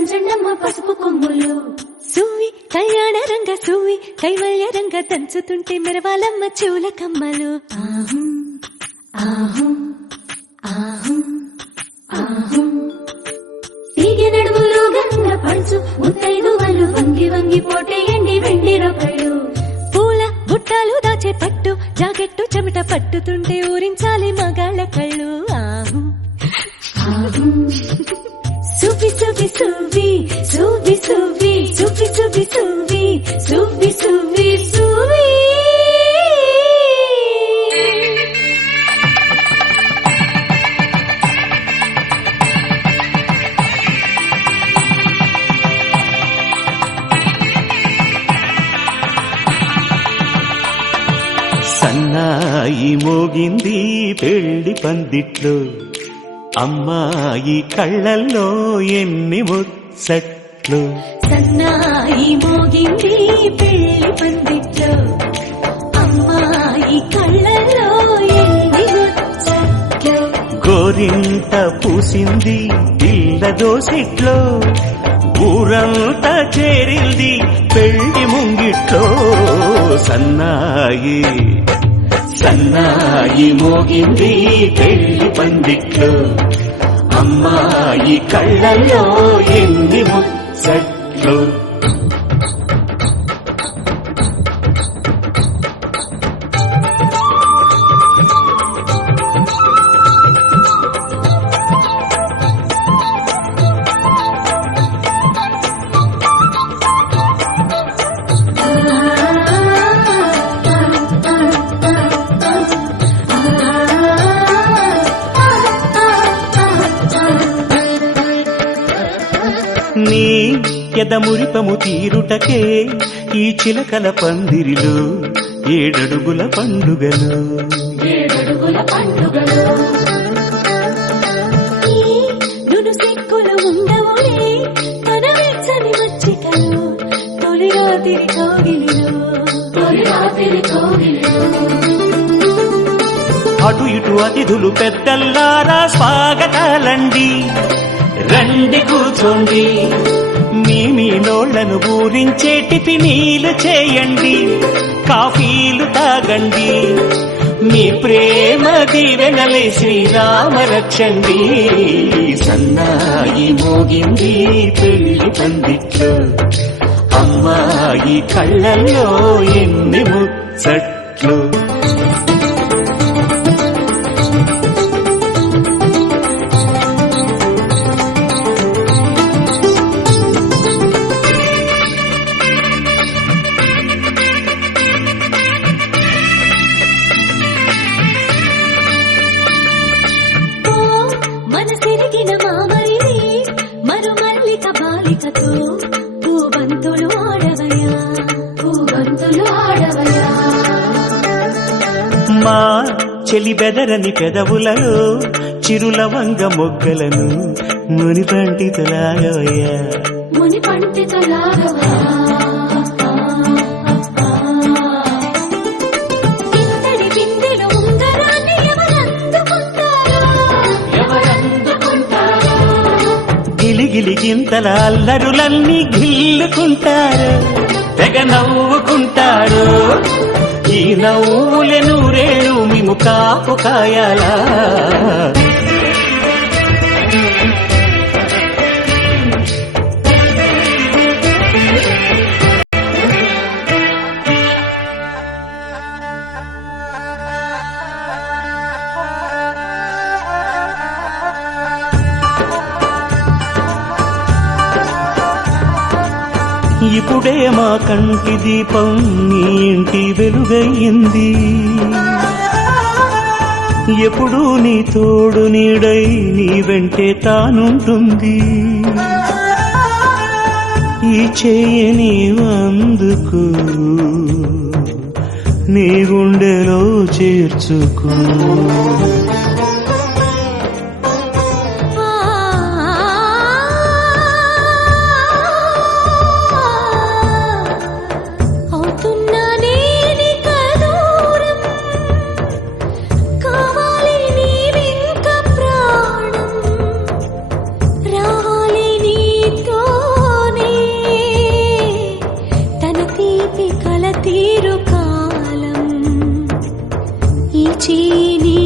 పంచండమ్మ పసుపు కొమ్ములు సూవి కళ్యాణ రంగ సూవి కైవల్య రంగ దంచుతుంటే మెరవాలమ్మ చెవుల కమ్మలు. ఆహం ఆహం ఆహం ఆహం తీగ నడుములు గంగ పడుచు ముత్తైదువలు వంగి వంగి పోటేయండి వెండి రొకళ్ళు. పూల బుట్టాలు దాచే పట్టు జాకెట్టు చెమట పట్టుతుంటే ఊరించాలి మగాళ్ళ కళ్ళు. ఆహం ఆహం సూవి సూవి సూవి సూవి సూవి సూవి సూవి సూవి సూవి సూవి సూవి. సన్నాయి మోగింది పెళ్లి పందిట్లో, అమ్మాయి కళ్ళల్లో ఎన్ని ముచ్చట్లు. సన్నాయి మోగింది పెళ్లి పందిట్లో, అమ్మాయి కళ్ళలో ఎన్ని ముచ్చట్లు. గోరింట పూసింది పిల్ల దోసిట్లో, ఊరంతా చేరింది పెళ్లి ముంగిట్లో. సన్నాయి సన్నాయి మోగింది పెళ్లి పందిట్లో, అమ్మాయి కళ్ళల్లో ఎన్ని ముచ్చట్లు. నీ ఎదమురిపము తీరుటకే ఈ చిలకల పందిరిలో ఏడడుగుల పండుగలు. ఏడడుగుల పండుగలు నును సిక్కులు ఉండవులే తన వెచ్చని మచ్చికలు. తొలి రాత్రి కోగిలిలో తొలి రాత్రి కోగిలిలో అటు ఇటు అతిథులు పెద్దల్లారా స్వాగతాలండి, రండి కూర్చోండి. మీ నోళ్లను ఊరించే టిఫినీలు చేయండి, కాఫీలు తాగండి. మీ ప్రేమ దీవెనలే శ్రీరామ రక్షండి. సన్నాయి మోగింది పెళ్లి పందిట్లో, అమ్మాయి కళ్ళల్లో ఎన్ని ముచ్చట్లు. మనసిరిగిన మామరిది మరు మల్లిక బాలికతో పూబంతులు ఆడవయా పూవంతులు ఆడవయా. మా చెలి బెదరని పెదవులలో చిరులవంగ మొగ్గలను మునిపంటితలాగవయ్యా. ముని పండితులాగవా. ఇంతడి బిందెలు ఉంగరాన్ని ఎవరందుకుంటారో ఎవరందుకుంటారో గిలిగిలి గింతల అల్లరులన్నీ గిల్లుకుంటారు, తెగ నవ్వుకుంటారు. ఈ నవ్వులే నూరేళ్ళు మిము కాపు కాయాలా. ఇప్పుడే మా కంటి దీపం నీ ఇంటి వెలుగయ్యింది, ఎప్పుడూ నీ తోడు నీడై నీ వెంటే తానుంటుంది. ఈ చేయి నీవందుకు నీ గుండెలో చేర్చుకో. రావాలి నీతో చేయి నీ